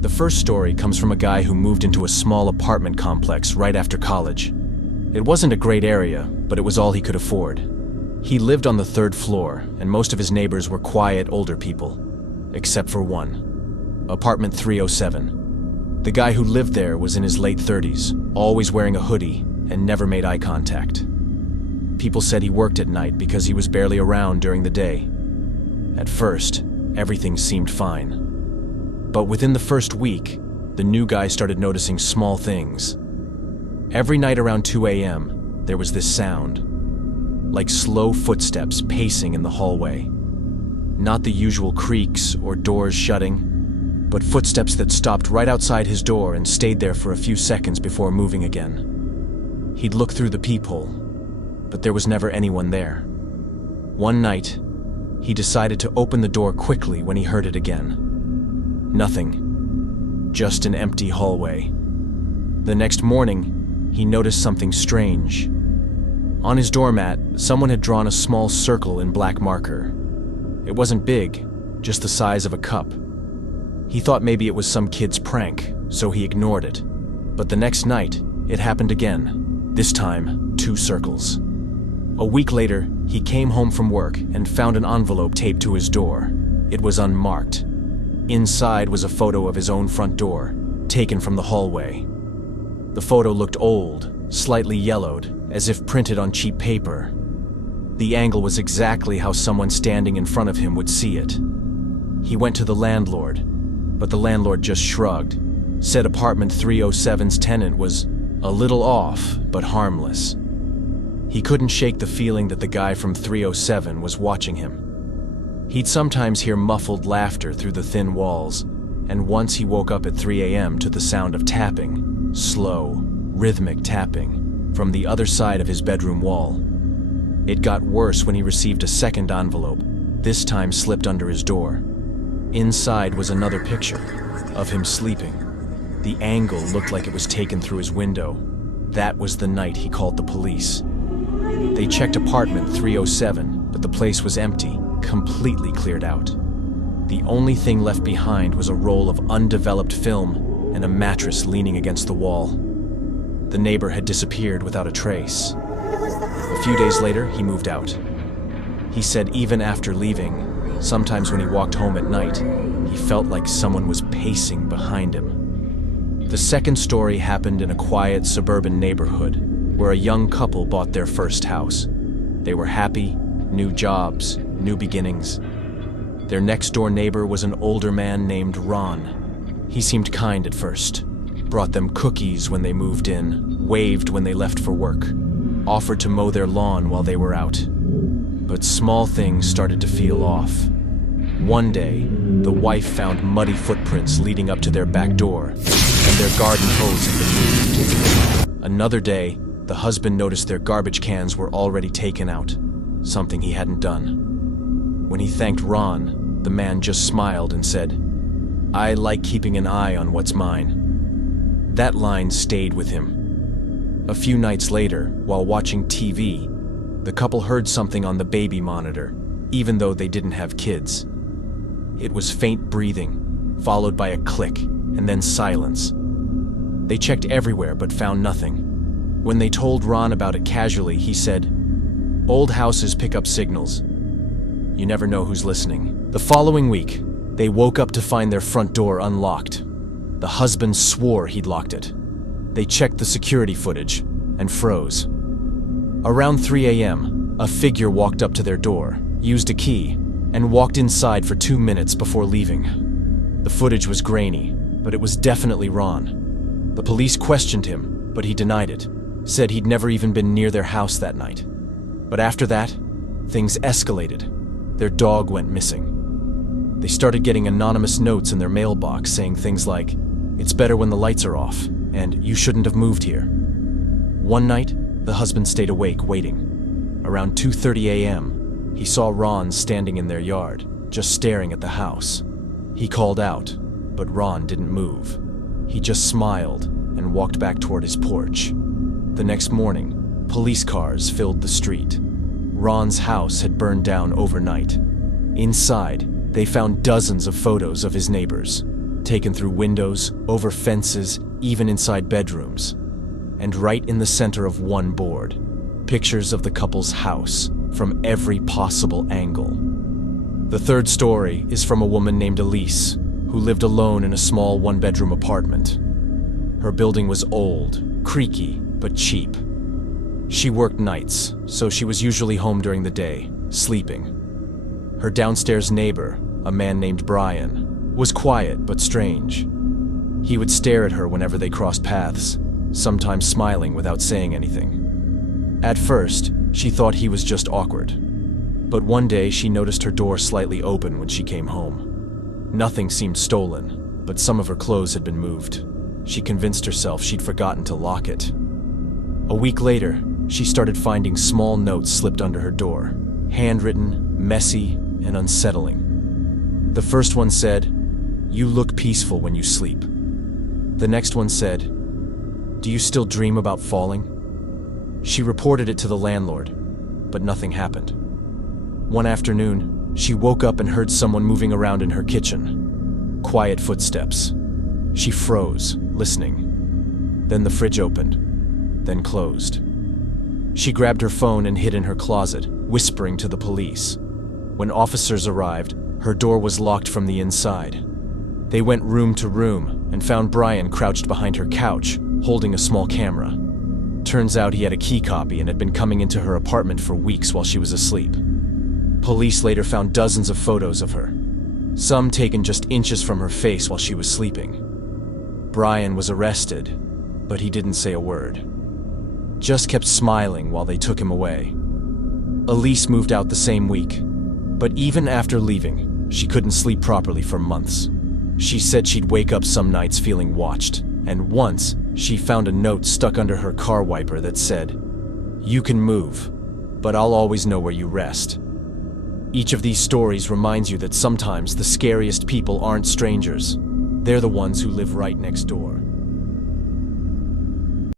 The first story comes from a guy who moved into a small apartment complex right after college. It wasn't a great area, but it was all he could afford. He lived on the 3rd floor, and most of his neighbors were quiet, older people, except for one. Apartment 307. The guy who lived there was in his late 30s, always wearing a hoodie, and never made eye contact. People said he worked at night because he was barely around during the day. At first, everything seemed fine. But within the first week, the new guy started noticing small things. Every night around 2 a.m., there was this sound, like slow footsteps pacing in the hallway. Not the usual creaks or doors shutting, but footsteps that stopped right outside his door and stayed there for a few seconds before moving again. He'd look through the peephole, but there was never anyone there. One night, he decided to open the door quickly when he heard it again. Nothing. Just an empty hallway. The next morning, he noticed something strange. On his doormat, someone had drawn a small circle in black marker. It wasn't big, just the size of a cup. He thought maybe it was some kid's prank, so he ignored it. But the next night, it happened again. This time, 2 circles. A week later, he came home from work and found an envelope taped to his door. It was unmarked. Inside was a photo of his own front door, taken from the hallway. The photo looked old, slightly yellowed, as if printed on cheap paper. The angle was exactly how someone standing in front of him would see it. He went to the landlord, but the landlord just shrugged, said apartment 307's tenant was a little off, but harmless. He couldn't shake the feeling that the guy from 307 was watching him. He'd sometimes hear muffled laughter through the thin walls, and once he woke up at 3 a.m. to the sound of tapping, slow, rhythmic tapping, from the other side of his bedroom wall. It got worse when he received a second envelope, this time slipped under his door. Inside was another picture of him sleeping. The angle looked like it was taken through his window. That was the night he called the police. They checked apartment 307, but the place was empty, completely cleared out. The only thing left behind was a roll of undeveloped film and a mattress leaning against the wall. The neighbor had disappeared without a trace. A few days later, he moved out. He said even after leaving, sometimes when he walked home at night, he felt like someone was pacing behind him. The second story happened in a quiet suburban neighborhood where a young couple bought their first house. They were happy, new jobs, new beginnings. Their next-door neighbor was an older man named Ron. He seemed kind at first, brought them cookies when they moved in, waved when they left for work, offered to mow their lawn while they were out. But small things started to feel off. One day, the wife found muddy footprints leading up to their back door, and their garden hose had been moved. Another day, the husband noticed their garbage cans were already taken out, something he hadn't done. When he thanked Ron, the man just smiled and said, "I like keeping an eye on what's mine." That line stayed with him. A few nights later, while watching TV, the couple heard something on the baby monitor, even though they didn't have kids. It was faint breathing, followed by a click, and then silence. They checked everywhere but found nothing. When they told Ron about it casually, he said, "Old houses pick up signals. You never know who's listening." The following week, they woke up to find their front door unlocked. The husband swore he'd locked it. They checked the security footage and froze. Around 3 a.m., a figure walked up to their door, used a key, and walked inside for 2 minutes before leaving. The footage was grainy, but it was definitely Ron. The police questioned him, but he denied it, said he'd never even been near their house that night. But after that, things escalated. Their dog went missing. They started getting anonymous notes in their mailbox saying things like, "It's better when the lights are off," and "You shouldn't have moved here." One night, the husband stayed awake waiting. Around 2:30 a.m., he saw Ron standing in their yard, just staring at the house. He called out, but Ron didn't move. He just smiled and walked back toward his porch. The next morning, police cars filled the street. Ron's house had burned down overnight. Inside, they found dozens of photos of his neighbors, taken through windows, over fences, even inside bedrooms. And right in the center of one board, pictures of the couple's house from every possible angle. The third story is from a woman named Elise, who lived alone in a small one-bedroom apartment. Her building was old, creaky, but cheap. She worked nights, so she was usually home during the day, sleeping. Her downstairs neighbor, a man named Brian, was quiet but strange. He would stare at her whenever they crossed paths, sometimes smiling without saying anything. At first, she thought he was just awkward. But one day she noticed her door slightly open when she came home. Nothing seemed stolen, but some of her clothes had been moved. She convinced herself she'd forgotten to lock it. A week later, she started finding small notes slipped under her door, handwritten, messy, and unsettling. The first one said, "You look peaceful when you sleep." The next one said, "Do you still dream about falling?" She reported it to the landlord, but nothing happened. One afternoon, she woke up and heard someone moving around in her kitchen. Quiet footsteps. She froze, listening. Then the fridge opened, then closed. She grabbed her phone and hid in her closet, whispering to the police. When officers arrived, her door was locked from the inside. They went room to room and found Brian crouched behind her couch, holding a small camera. Turns out he had a key copy and had been coming into her apartment for weeks while she was asleep. Police later found dozens of photos of her, some taken just inches from her face while she was sleeping. Brian was arrested, but he didn't say a word. Just kept smiling while they took him away. Elise moved out the same week, but even after leaving, she couldn't sleep properly for months. She said she'd wake up some nights feeling watched, and once, she found a note stuck under her car wiper that said, "You can move, but I'll always know where you rest." Each of these stories reminds you that sometimes the scariest people aren't strangers. They're the ones who live right next door.